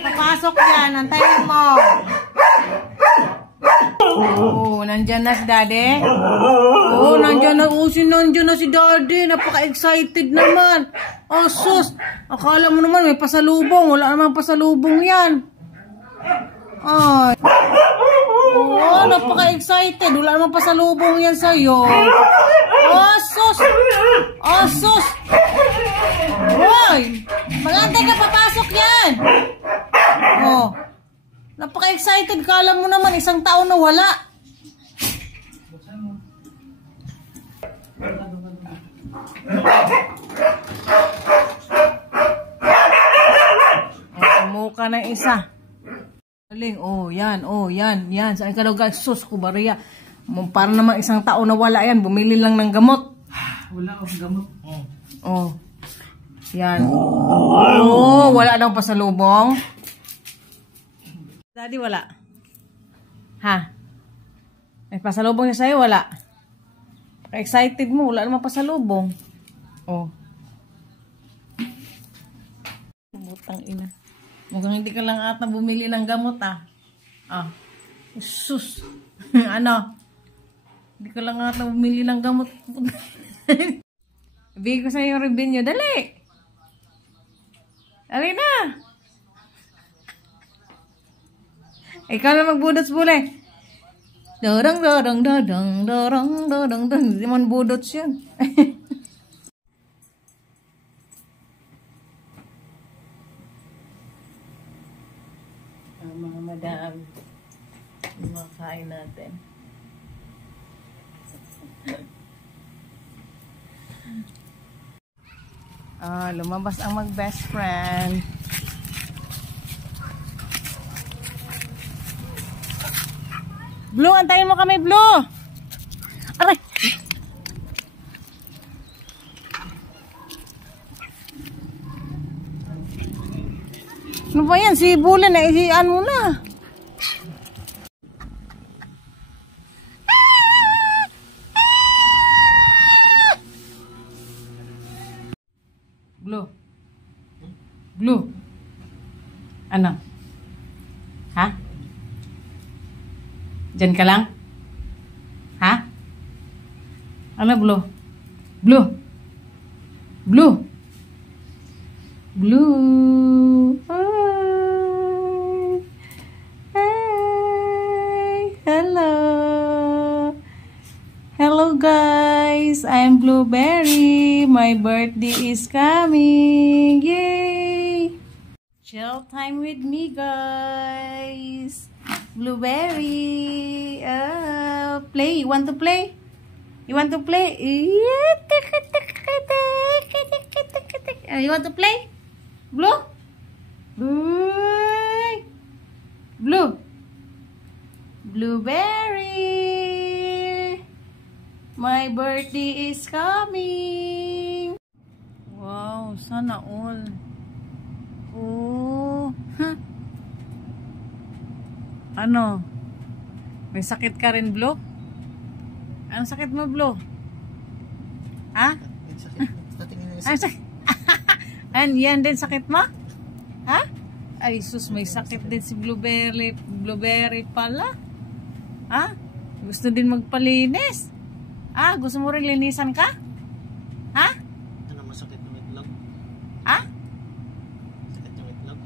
Papasok yan. Antayin mo. Oh, nandyan na si Daddy. Oh, nandyan na. Oh, nandyan na si Daddy. Napaka-excited naman. Oh, sus. Akala mo naman may pasalubong. Wala namang pasalubong yan. Ay. Oh, napaka-excited. Wala namang pasalubong yan sa'yo. Oh, sus. Oh, sus. Hoy. Mag-antay ka, papasok yan. Oh. Napaka-excited. Kala mo naman isang taon na wala. Sumuka na isa. Galing. Oh, yan. Oh, yan. Yan. Saan ka daw sus ko, Maria? Para naman isang taon na wala yan. Bumili lang ng gamot. Wala akong gamot. Oh. Yan. Oh, wala daw pasalubong. Daddy, wala. Ha? May pasalubong niya sa'yo, wala. Excited mo, wala naman pasalubong. Oh. Butang ina. Mukhang hindi ka lang ata bumili ng gamot, ah. Ah. Sus. Ano? Hindi ka lang ata bumili ng gamot. Ibigay ko sa'yo yung ribbon nyo. Dali! Dali na! Ikaw na magbudots bule. Dorong dorong dorong dorong dorong dorong. Hindi man budots yun. Mga madam. Makain natin. Lumabas ang mag-best friend. Blue, antayin mo kami, Blue. Aray. Ano ba yan? Si Bulan na isian mo na. Blue. Blue. Ano? Ha? Diyan ka lang? Ha? Ano, Blue? Blue? Blue? Blue? Hi! Hi! Hello! Hello, guys! I'm Blueberry. My birthday is coming! Yay! Chill time with me, guys! Blueberry, play. You want to play? You want to play? You want to play? Blue? Blue? Blueberry. My birthday is coming. Wow, sana all. Oh, huh? Ano? May sakit ka rin, Blue? Anong sakit mo, Blue? Ha? Ang sakit. Yan din sakit mo? Ha? Ay, sus, may sakit din si Blueberry. Blueberry pala. Ha? Gusto din magpalinis. Ah, gusto mo rin linisan ka? Ha? Ano masakit ng itlog? Ha? Sakit ng itlog?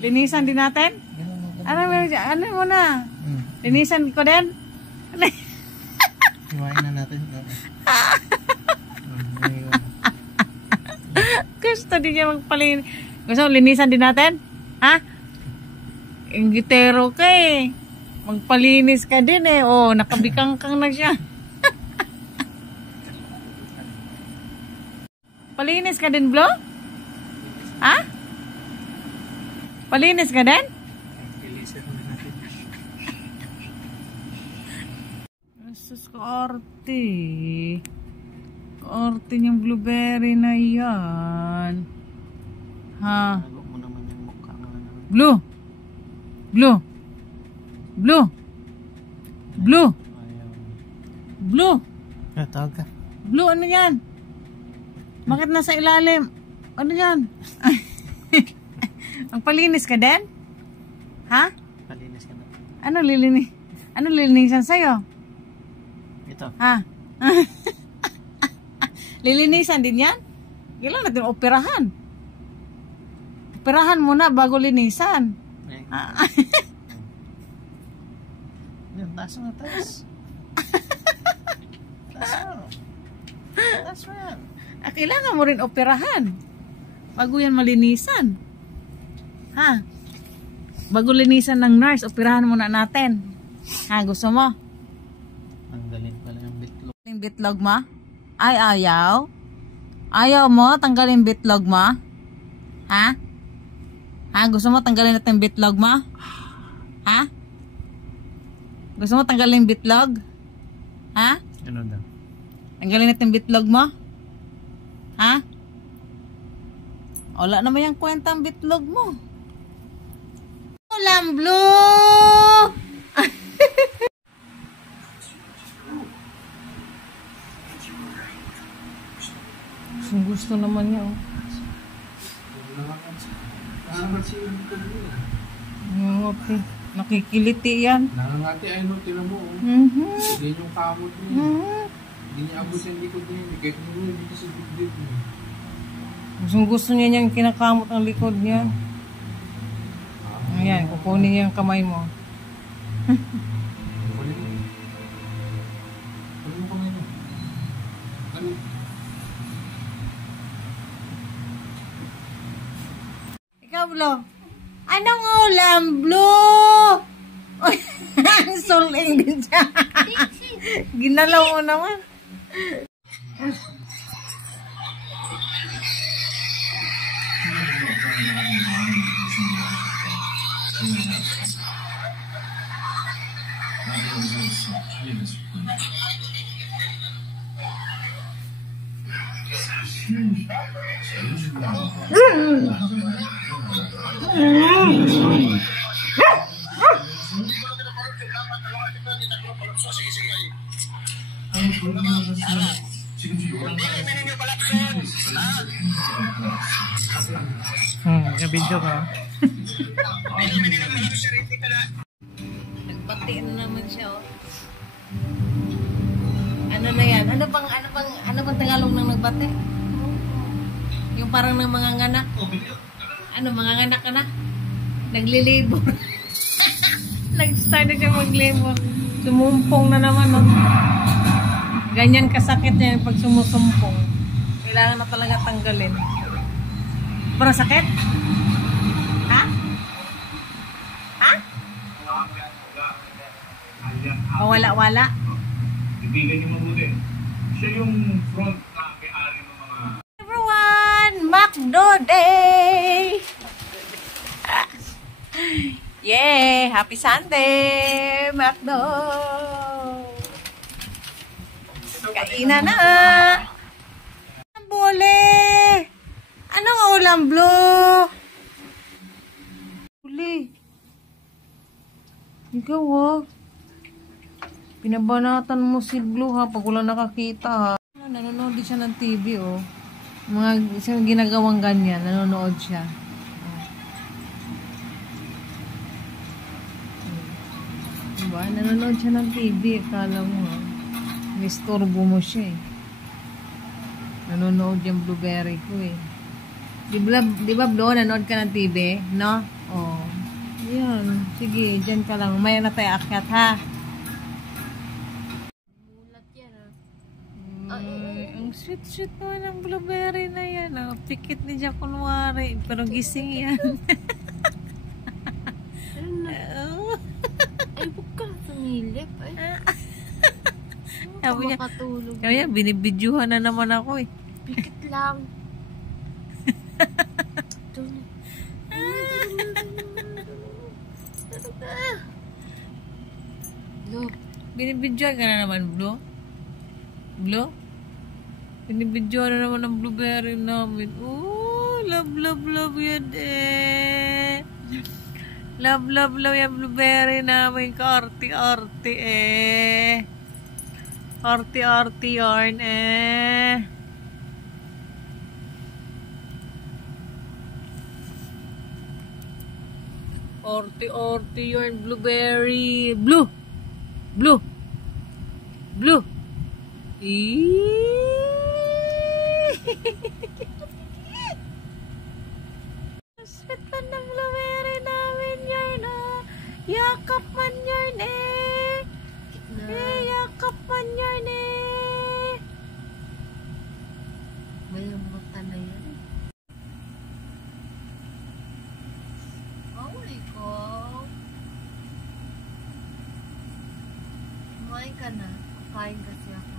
Linisan din natin? Ano mo na? Linisan ko din? Iwain na natin. Gusto din niya magpalinis. Gusto mo linisan din natin? Ha? Inggitero ka eh. Magpalinis ka din eh. Oh, nakabikangkang na siya. Palinis ka din, Blue? Ha? Palinis ka din? Asus ka-arte. Ka-arte niyang Blueberry na yan. Ha? Blue? Blue? Blue? Blue? Blue? Tawag ka. Blue, ano yan? Bakit nasa ilalim? Ano yan? Magpalinis ka din? Ha? Palinis ka na. Ano lilinis? Ano lilinisan sa'yo? Ito. Ha? Lilinisan din yan? Kailan natin operahan? Operahan muna bago linisan. Ay. Ah. Yan, taas mo, taas. Taas mo. Taas mo yan. Kailangan mo rin operahan bago yan malinisan. Ha? Bago linisan ng nurse, operahan muna natin. Ha, gusto mo? Ang galing pala yung bitlog. Yung bitlog mo? Ay, ayaw? Ayaw mo? Tanggalin bitlog mo? Ha? Ha? Gusto mo tanggalin natin bitlog mo? Ha? Gusto mo tanggalin bitlog? Ha? Ano daw? Tanggalin natin bitlog mo? Ha? Wala naman yung kwentang bitlog mo. Ulam blue! Gusto naman niya, oh. Ngoti. Nakikiliti yan. Nangangati ay no, tinan mo. Hindi yung kamot niya. Hindi niya abot yung likod niya. Kahit mo dito sa dibdib niya. Gusto niya niyang kinakamot ang likod niya. Ayan, kukunin niya yung kamay mo. Kunin mo. Kunin mo kamay mo. Ano? Ikaw, Blo. Anong ulam, Blo? Ang suling din siya. Ginalaw mo naman. Video ka. Nagbati na naman siya, oh. Ano na yan? Ano bang Tagalog ng nagbati? Yung parang ng mga nganak. Ano, mga nganak ka na? Nagli-labor. Nag-start na siya mag-labor. Sumumpong na naman, no? Ganyan kasakit niya pag sumusumpong. Kailangan na talaga tanggalin. Parang sakit? Ha? Ha? Wala-wala? Ibigan niyo mabuti. Siya yung front na may-ari ng mga... Everyone, Macdo Day! Yay! Happy Sunday, Macdo! Kainan na! Bole! Anong ulam, Blue? Bole! Ikaw, oh. Pinabanatan mo si Blue, ha, pag wala nakakita, ha. Nanonood din siya ng TV, oh. Mga ginagawang ganyan, nanonood siya. Diba? Nanonood siya ng TV, akala mo, ha. Nistorbo mo siya, eh. Nanonood yung blueberry ko, eh. Di ba, Blue, nanonood ka ng TV? No? Oh. Yan. Sige, dyan ka lang. Maya na tayo akyat, ha. Ang sweet-sweet mo ng blueberry na yan. Oh. Pikit ni Jack kunwari. Pero gising yan. Ay, huwag ka sumilip. Ay, Sabi niya, makatulog. kaya binibidyuhan na naman ako, eh. Pikit lang. Look. Binibidyuhan ka na naman, Blue. Blue? Binibidyohan na naman ang blueberry namin. Oh, love yan eh. Love yung blueberry namin. Ka-arty-arty eh. Arty-arty yarn eh. Orti yung blueberry. Blue. Blue. Blue. Sweet pa ng blueberry namin yun, oh. Yakap man yun, eh. Yakap man yun, eh. May lamutan na yan. Oh my God. Kumain ka na. Kukain kasi ako.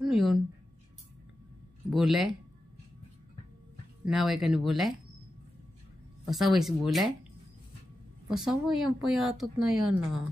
Ano yun? Bule? Naway ka ni bule? Pasaway si bule? Pasaway yan payatot na yan, ah.